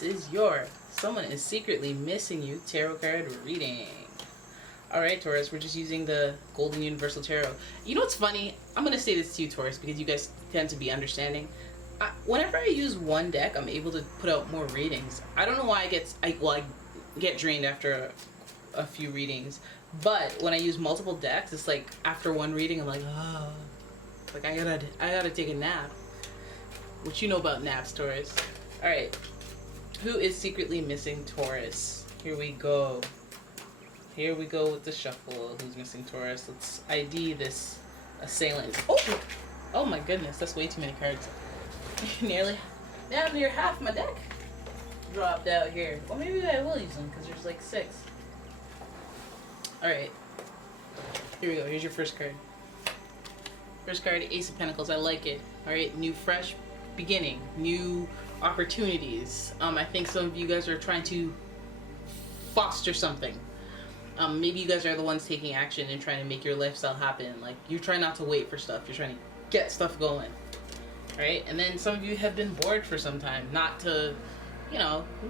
This is your Someone is Secretly Missing You tarot card reading. Alright, Taurus, we're just using the Golden Universal Tarot. You know what's funny? I'm going to say this to you, Taurus, because you guys tend to be understanding. Whenever I use one deck, I'm able to put out more readings. I don't know why I get drained after a few readings. But when I use multiple decks, it's like after one reading, I'm like, oh, like I gotta take a nap. What you know about naps, Taurus? Alright. Who is secretly missing Taurus? Here we go. Here we go with the shuffle. Who's missing Taurus? Let's ID this assailant. Oh my goodness, that's way too many cards. Near half my deck dropped out here. Well, maybe I will use them because there's like 6. Alright. Here we go. Here's your first card. First card, Ace of Pentacles. I like it. Alright, new fresh beginning. New opportunities. I think some of you guys are trying to foster something. Maybe you guys are the ones taking action and trying to make your lifestyle happen. Like, you're trying not to wait for stuff. You're trying to get stuff going. Right? And then some of you have been bored for some time. Not to,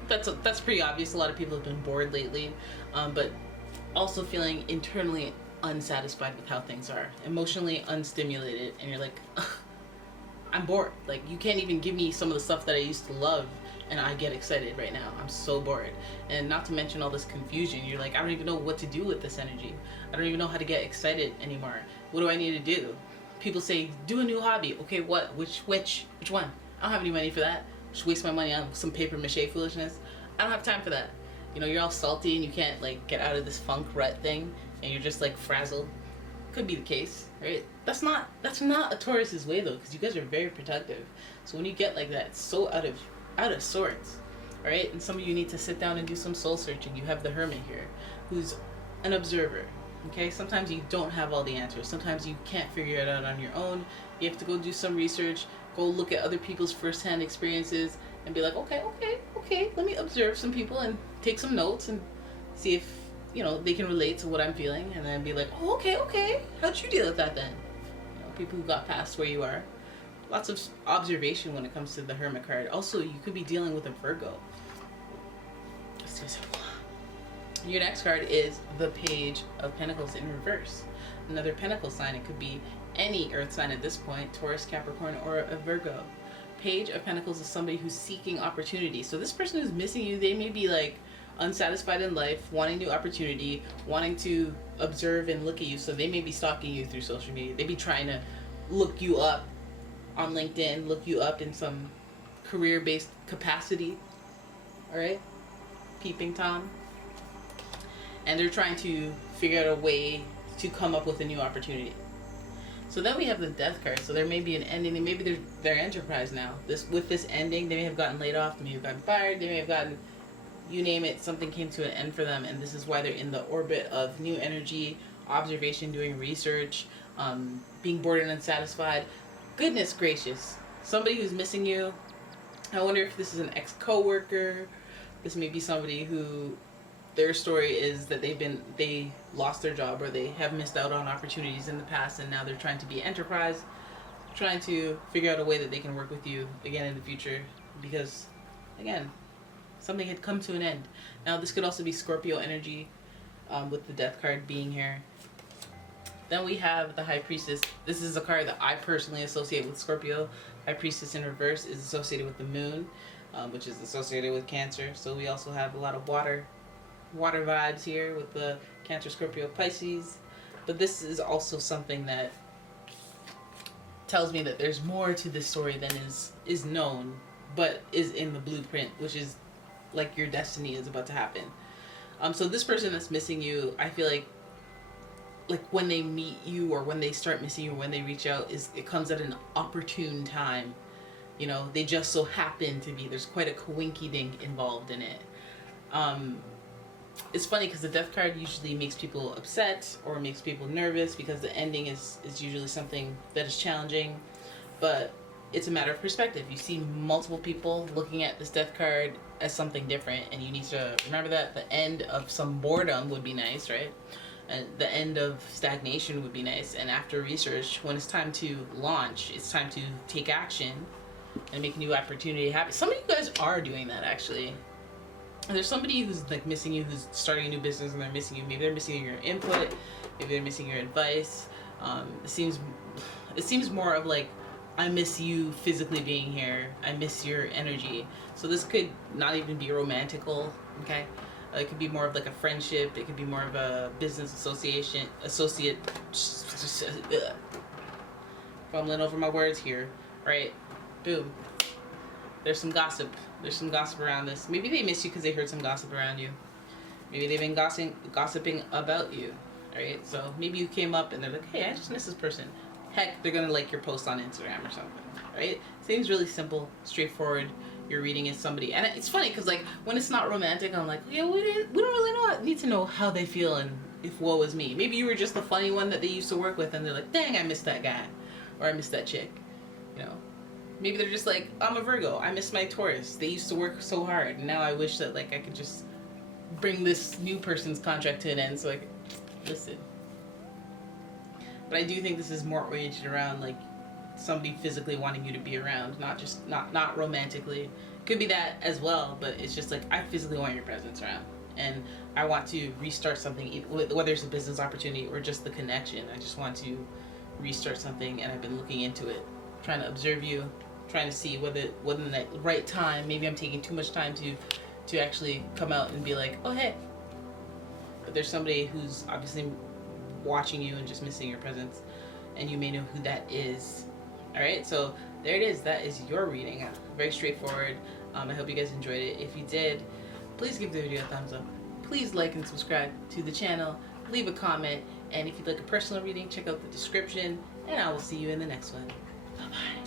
that's pretty obvious. A lot of people have been bored lately. But also feeling internally unsatisfied with how things are. Emotionally unstimulated. And you're like, ugh, I'm bored. Like, you can't even give me some of the stuff that I used to love, and I get excited right now. I'm so bored. And not to mention all this confusion. You're like, I don't even know what to do with this energy. I don't even know how to get excited anymore. What do I need to do? People say, do a new hobby. Okay, what? Which one? I don't have any money for that. Just waste my money on some paper mache foolishness. I don't have time for that. You're all salty and you can't like get out of this funk rut thing, and you're just like frazzled. Could be the case, right? That's not a Taurus's way though, because you guys are very protective. So when you get like that, it's so out of sorts, right? And some of you need to sit down and do some soul searching. You have the Hermit here, who's an observer. Okay, sometimes you don't have all the answers. Sometimes you can't figure it out on your own. You have to go do some research, go look at other people's first-hand experiences, and be like, okay, let me observe some people and take some notes and see if they can relate to what I'm feeling, and then be like, oh, okay, how'd you deal with that then? People who got past where you are. Lots of observation when it comes to the Hermit card. Also, you could be dealing with a Virgo. Let's do this. Your next card is the Page of Pentacles in reverse. Another Pentacle sign. It could be any earth sign at this point, Taurus, Capricorn, or a Virgo. Page of Pentacles is somebody who's seeking opportunity. So this person who's missing you, they may be like unsatisfied in life, wanting new opportunity, wanting to observe and look at you. So they may be stalking you through social media. They be trying to look you up on LinkedIn, look you up in some career-based capacity. Alright? Peeping Tom. And they're trying to figure out a way to come up with a new opportunity. So then we have the Death card. So there may be an ending. Maybe their enterprise now. With this ending, they may have gotten laid off. They may have gotten fired. They may have gotten, you name it, something came to an end for them. And this is why they're in the orbit of new energy, observation, doing research, being bored and unsatisfied. Goodness gracious. Somebody who's missing you. I wonder if this is an ex-coworker. This may be somebody who their story is that they lost their job, or they have missed out on opportunities in the past, and now they're trying to be enterprise, trying to figure out a way that they can work with you again in the future, because again, something had come to an end. Now this could also be Scorpio energy, with the Death card being here. Then we have the High Priestess. This is a card that I personally associate with Scorpio. High Priestess in reverse is associated with the Moon, which is associated with Cancer. So we also have a lot of water vibes here with the Cancer, Scorpio, Pisces. But this is also something that tells me that there's more to this story than is known, but is in the blueprint, which is like your destiny is about to happen. So this person that's missing you, I feel like when they meet you, or when they start missing you, or when they reach out, it comes at an opportune time. They just so happen to be. There's quite a coinky-dink involved in it. It's funny because the Death card usually makes people upset or makes people nervous, because the ending is usually something that is challenging, but it's a matter of perspective. You see multiple people looking at this Death card as something different, and you need to remember that the end of some boredom would be nice, right? And the end of stagnation would be nice. And after research, when it's time to launch, it's time to take action, and make a new opportunity happen. Some of you guys are doing that, actually. There's somebody who's like missing you, who's starting a new business, and they're missing you. Maybe they're missing your input. Maybe they're missing your advice. It seems more of like, I miss you physically being here. I miss your energy. So this could not even be romantical. Okay, it could be more of like a friendship. It could be more of a business associate. Fumbling over my words here. Right? Boom. There's some gossip. There's some gossip around this. Maybe they miss you because they heard some gossip around you. Maybe they've been gossiping about you. Alright? So maybe you came up and they're like, hey, I just miss this person. Heck, they're going to like your post on Instagram or something. Right? Seems really simple, straightforward. Your reading is somebody. And it's funny because like when it's not romantic, I'm like, yeah, we don't really need to know how they feel and if woe is me. Maybe you were just the funny one that they used to work with and they're like, dang, I miss that guy. Or I miss that chick. You know? Maybe they're just like, I'm a Virgo. I miss my Taurus. They used to work so hard. And now I wish that like I could just bring this new person's contract to an end so I could listen. But I do think this is more oriented around like somebody physically wanting you to be around, not romantically. Could be that as well, but it's just like I physically want your presence around. And I want to restart something, whether it's a business opportunity or just the connection. I just want to restart something, and I've been looking into it, trying to observe you, trying to see whether in that right time, maybe I'm taking too much time to actually come out and be like, oh hey. But there's somebody who's obviously watching you and just missing your presence, and you may know who that is. All right, so there it is. That is your reading. Very straightforward. I hope you guys enjoyed it. If you did, please give the video a thumbs up. Please like and subscribe to the channel. Leave a comment, and if you'd like a personal reading, check out the description, and I will see you in the next one. Bye bye.